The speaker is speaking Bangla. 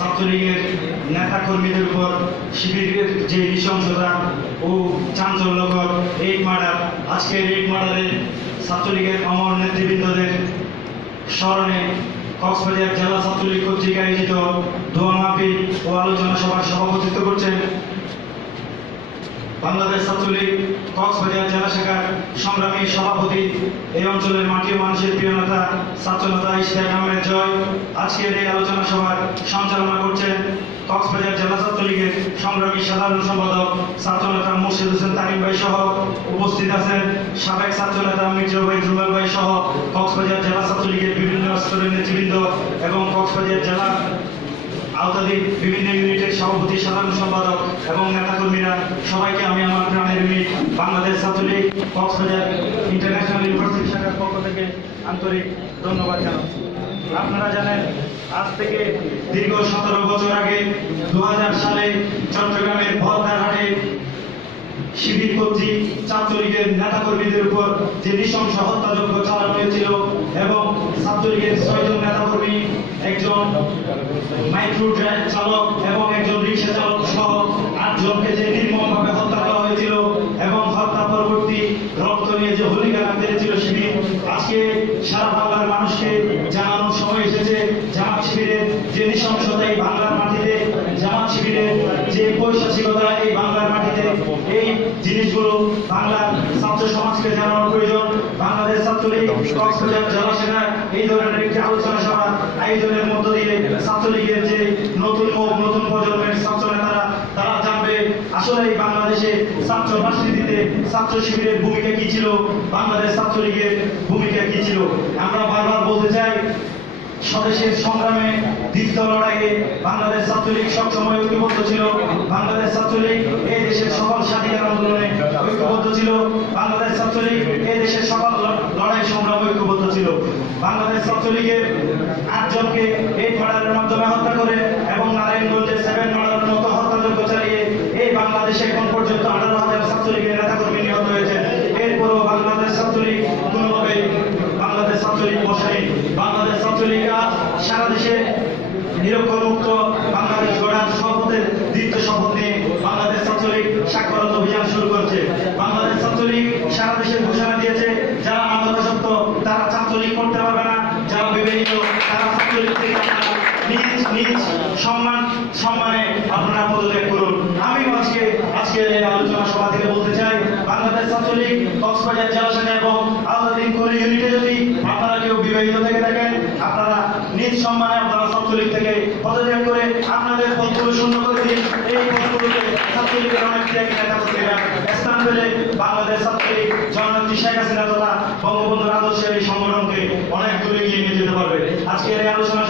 ছাত্রলীগের নেতা কর্মীদের উপর শিবিরের যে নৃশংসতা ও চাঞ্চল্যকর রেড মার্ডার, আজকের রেড মার্ডারে ছাত্রলীগের অমর নেতৃবৃন্দদের স্মরণে কক্সবাজার জেলা ছাত্রলীগ কর্তৃক আয়োজিত দোয়া মাহফিল ও আলোচনা সভার সভাপতিত্ব করছেন বাংলাদেশ ছাত্রলীগ কক্সবাজার জেলা শাখার সংগ্রামী সভাপতি, এই অঞ্চলের মাটি ও মানুষের প্রিয় নেতা ছাত্রনেতা ইশতিয়াক আহমেদ জয়। আজকের এই আলোচনা সভার সঞ্চালনা করছেন কক্সবাজার জেলা ছাত্রলীগের সংগ্রামী সাধারণ সম্পাদক ছাত্রনেতা মুর্শিদ হোসেন তারিম ভাই সহ উপস্থিত আছেন সাবেক ছাত্রনেতা মির্জা ভাই জুমাল ভাই সহ কক্সবাজার জেলা ছাত্রলীগের বিভিন্ন স্তরের নেতৃবৃন্দ এবং কক্সবাজার জেলা আওতাধীন বিভিন্ন ইউনিটের সভাপতি, সাধারণ সম্পাদক এবং নেতাকর্মীরা, সবাইকে আমি আমার প্রাণের unit Bangladesh Chhatra League Cox's Bazar international university শাখার পক্ষ থেকে আন্তরিক ধন্যবাদ জানাচ্ছি। আপনারা জানেন, আজ থেকে দীর্ঘ 17 বছর আগে 2000 সালে চট্টগ্রামের ভলদারহাটে শিবির কর্তৃক ছাত্রলীগের নেতাকর্মীদের উপর যে নৃশংস হত্যাযজ্ঞ চালানো হয়েছিল এবং ছাত্রলীগের 6 জন নেতাকর্মী, একজন মাইক্রো ট্রাক চালক এবং একজন রিক্সা চালক সহ 8 জনকে যে নির্মমভাবে হত্যা করা হয়েছিল এবং হত্যা পরবর্তী রক্ত নিয়ে যে হোলিকা মেরেছিল শিবির, আজকে সারা বাংলার মানুষকে জানানোর সময় এসেছে জামাত শিবিরের যে নৃশংসতা এই বাংলার মাটিতে, জামাত শিবিরের যে পৈশাচিকতা এই বাংলার মাটিতে, এই জিনিসগুলো বাংলার ছাত্র সমাজকে জানানোর প্রয়োজন। বাংলাদেশ ছাত্রলীগ কক্সবাজার জেলা শাখা এই ধরনের একটি আলোচনা সভা আয়োজনের মধ্য দিয়ে ছাত্রলীগের যে নতুন মুখ, নতুন প্রজন্মের ছাত্র নেতারা তারা জানবে আসলে এই বাংলাদেশে ছাত্র রাজনীতিতে ছাত্র শিবিরের ভূমিকা কি ছিল, বাংলাদেশ ছাত্রলীগের ভূমিকা কি ছিল। আমরা বারবার বলতে চাই, স্বদেশের সংগ্রামে দ্বিতীয় লড়াইয়ে বাংলাদেশ ছাত্রলীগ সবসময় ঐক্যবদ্ধ ছিল। বাংলাদেশ ছাত্রলীগ এই দেশের সকল স্বাধিকার আন্দোলনে ঐক্যবদ্ধ ছিল। বাংলাদেশ ছাত্রলীগ এই দেশের সকল লড়াই সংগ্রামে ঐক্যবদ্ধ ছিল। বাংলাদেশ ছাত্রলীগের 8 জনকে এই মার্ডারের মাধ্যমে হত্যা করে এবং নারায়ণগঞ্জের 7 মার্ডারের মতো হত্যাযজ্ঞ চালিয়ে এই বাংলাদেশে এখন পর্যন্ত 18,000 ছাত্রলীগের নেতাকর্মী নিহত হয়েছে। এরপরও বাংলাদেশ ছাত্রলীগ কোনোভাবে বাংলাদেশ ছাত্রলীগ বসেনি। বাংলাদেশ ছাত্রলীগ সারা দেশে নিরক্ষরমুক্ত বাংলাদেশ গড়ার শপথের দীর্ঘ শপথ নিয়ে বাংলাদেশ ছাত্রলীগ সাক্ষরতা অভিযান শুরু করেছে। বাংলাদেশ ছাত্রলীগ সারা দেশে ঘোষণা দিয়েছে, যারা মাদকাসক্ত তারা ছাত্রলীগ করতে পারবে না, যারা বিবাহিত তারা ছাত্রলীগ থেকে নিজ নিজ সম্মানে আপনারা পদত্যাগ করুন। আমি আজকের এই আলোচনা সভা থেকে বলতে চাই, বাংলাদেশ ছাত্রলীগ কক্সবাজার জেলা শাখা এবং আওতাধীন কোন ইউনিটে যদি আপনারা কেউ বিবাহিত থেকে থাকেন, আপনারা নিজ সম্মানে আপনারা ছাত্রলীগ থেকে পদত্যাগ করে আপনাদের পদগুলো শূন্য করে দিন। এই পদগুলোতে ছাত্রলীগের অনেক ত্যাগী নেতাকর্মীরা স্থান পেলে বাংলাদেশ ছাত্রলীগ জননেত্রী শেখ হাসিনা তথা বঙ্গবন্ধুর আদর্শের এই সংগঠনকে অনেক দূরে এগিয়ে নিয়ে যেতে পারবে। আজকের এই আলোচনা